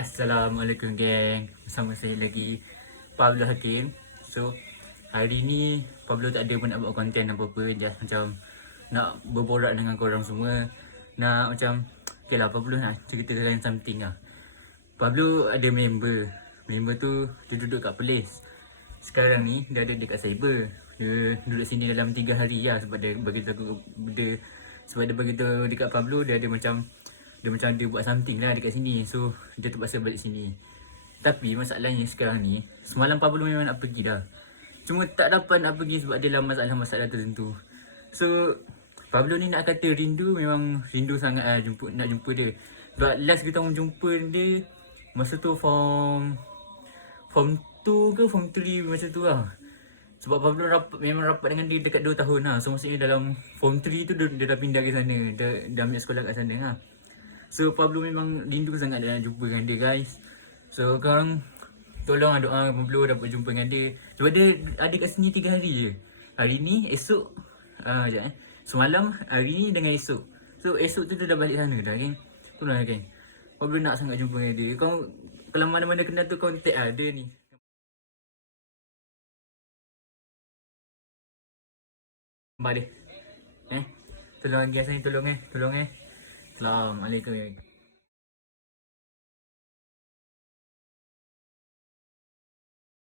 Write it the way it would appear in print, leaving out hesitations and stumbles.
Assalamualaikum geng. Bersama saya lagi Pablo Hakim. So hari ni Pablo tak ada pun nak buat konten apa-apa, just macam nak berborak dengan korang semua. Nak macam okay lah, Pablo nak ceritakan something lah. Pablo ada member. Member tu dia duduk kat Perlis. Sekarang ni dia ada dekat cyber. Dia duduk sini dalam 3 hari lah sebab dia beritahu dia sebab dia beritahu dekat Pablo dia ada macam dia buat something lah dekat sini. So dia terpaksa balik sini. Tapi masalahnya sekarang ni, semalam Pablo memang nak pergi dah, cuma tak dapat nak pergi sebab dia dalam masalah-masalah tertentu. So Pablo ni nak kata rindu, memang rindu sangat lah nak jumpa dia. But last kita orang jumpa dia masa tu Form 2 ke Form 3 macam tu lah. Sebab Pablo memang rapat dengan dia dekat 2 tahun lah. So maksudnya dalam Form 3 tu dia dah pindah ke sana. Dia ambil sekolah kat sana lah. So Pablo memang rindu sangat dia nak jumpa dengan dia guys. So korang tolong doa Pablo dapat jumpa dengan dia. Sebab dia ada kat sini 3 hari je. Hari ni, esok, semalam, hari ni dengan esok. So esok tu dia dah balik sana dah geng. Tolong lah geng. Pablo nak sangat jumpa dengan dia. Kau kalau mana-mana kenal tu contact lah dia ni. Nampak dia. Tolong guys ni, tolong. Assalamualaikum.